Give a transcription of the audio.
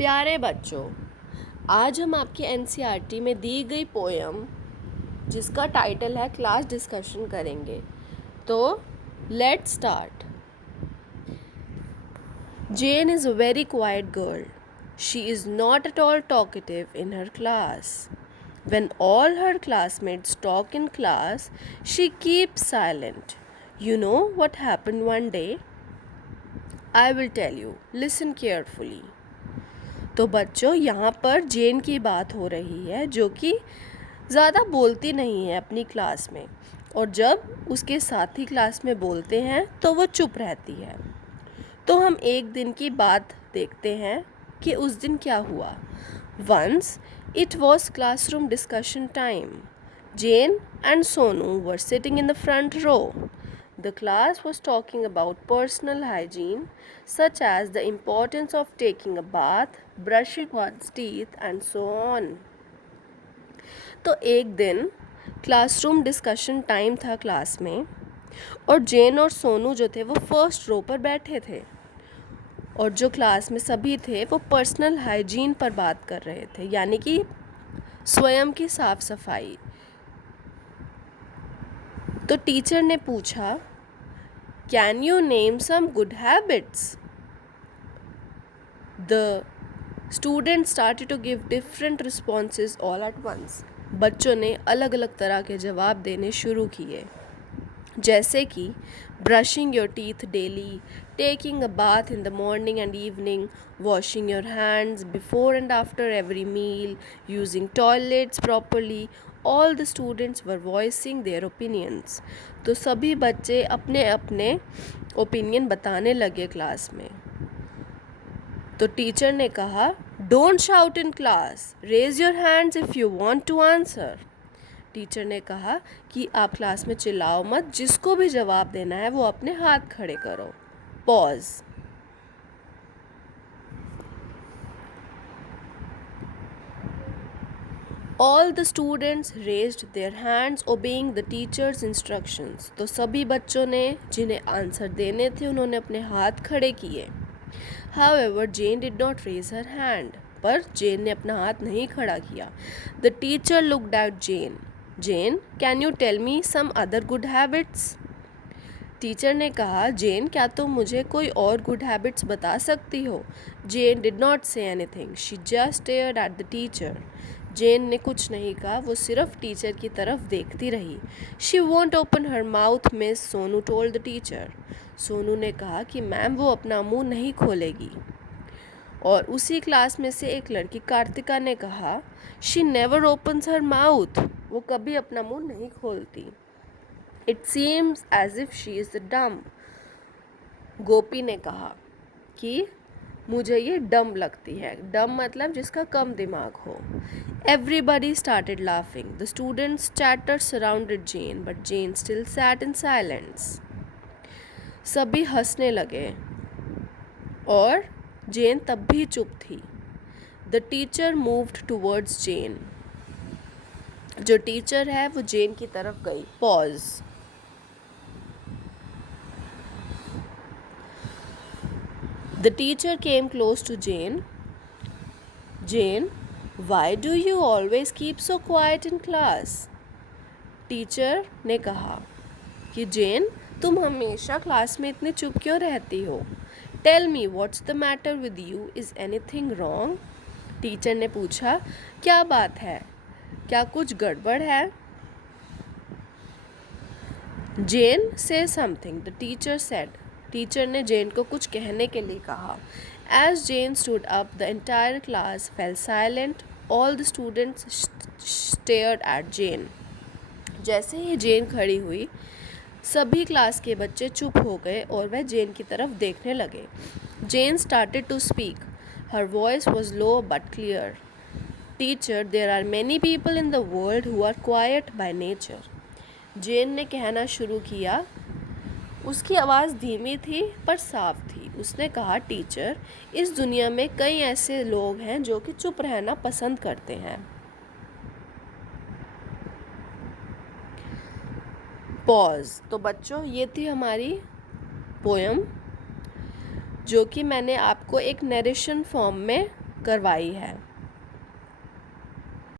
प्यारे बच्चों, आज हम आपके एनसीईआरटी में दी गई पोयम जिसका टाइटल है क्लास डिस्कशन करेंगे। तो let's start. Jane is a very quiet girl. She is not at all talkative in her class. When all her classmates talk in class, she keeps silent. You know what happened one day? I will tell you. Listen carefully. तो बच्चों, यहाँ पर जेन की बात हो रही है जो कि ज़्यादा बोलती नहीं है अपनी क्लास में, और जब उसके साथी क्लास में बोलते हैं तो वो चुप रहती है। तो हम एक दिन की बात देखते हैं कि उस दिन क्या हुआ। Once it was classroom discussion time. Jane and Sonu were sitting in the front row. The class was talking about personal hygiene, such as the importance of taking a bath, brushing one's teeth, and so on. तो एक दिन classroom discussion time था class में, और जेन और सोनू जो थे वो फर्स्ट रो पर बैठे थे, और जो क्लास में सभी थे वो पर्सनल हाइजीन पर बात कर रहे थे, यानी कि स्वयं की साफ सफाई। तो टीचर ने पूछा, can you name some good habits? The student started to give different responses all at once. बच्चों ने अलग अलग तरह के जवाब देने शुरू किए, जैसे कि brushing your teeth daily, taking a bath in the morning and evening, washing your hands before and after every meal, using toilets properly. All the students were voicing their opinions. तो सभी बच्चे अपने अपने ओपिनियन बताने लगे class में। तो teacher ने कहा, don't shout in class, raise your hands if you want to answer. Teacher ने कहा कि आप क्लास में चिल्लाओ मत, जिसको भी जवाब देना है वो अपने हाथ खड़े करो। Pause. All the students raised their hands obeying the teachers instructions. तो सभी बच्चों ने जिन्हें आंसर देने थे उन्होंने अपने हाथ खड़े किए। However, Jane did not raise her hand. पर जेन ने अपना हाथ नहीं खड़ा किया। The teacher looked at Jane. Jane, can you tell me some other good habits? Teacher ने कहा, जेन, क्या तुम मुझे कोई और गुड हैबिट्स बता सकती हो? Jane did not say anything, she just stared at the teacher. Jane ने कुछ नहीं कहा, वो सिर्फ टीचर की तरफ देखती रही। She want open her mouth miss, Sonu told the teacher. Sonu ने कहा कि मैम वो अपना मुंह नहीं खोलेगी। और उसी क्लास में से एक लड़की कार्तिका ने कहा, she never opens her mouth, वो कभी अपना मुंह नहीं खोलती। It seems as if she is dumb. Gopi ने कहा कि मुझे ये डम लगती है। डम मतलब जिसका कम दिमाग हो। Everybody started laughing. The students chattered surrounded Jane, but Jane still sat in silence. सभी हंसने लगे और जेन तब भी चुप थी। The teacher moved towards Jane. जो टीचर है वो जेन की तरफ गई। Pause. The teacher came close to Jane. Jane, why do you always keep so quiet in class? Teacher ने कहा कि जेन, तुम हमेशा क्लास में इतनी चुप क्यों रहती हो? Tell me what's the matter with you, is anything wrong? Teacher ने पूछा, क्या बात है, क्या कुछ गड़बड़ है? Jane, say something, the teacher said. Teacher ने जेन को कुछ कहने के लिए कहा। As Jane stood up, the entire class fell silent. All the students stared at Jane. जैसे ही जेन खड़ी हुई, सभी क्लास के बच्चे चुप हो गए और वह जेन की तरफ देखने लगे। Jane started to speak. Her voice was low but clear. Teacher, there are many people in the world who are quiet by nature. Jane ने कहना शुरू किया। उसकी आवाज़ धीमी थी पर साफ थी। उसने कहा, टीचर, इस दुनिया में कई ऐसे लोग हैं जो कि चुप रहना पसंद करते हैं। पॉज। तो बच्चों, ये थी हमारी पोयम जो कि मैंने आपको एक नरेशन फॉर्म में करवाई है।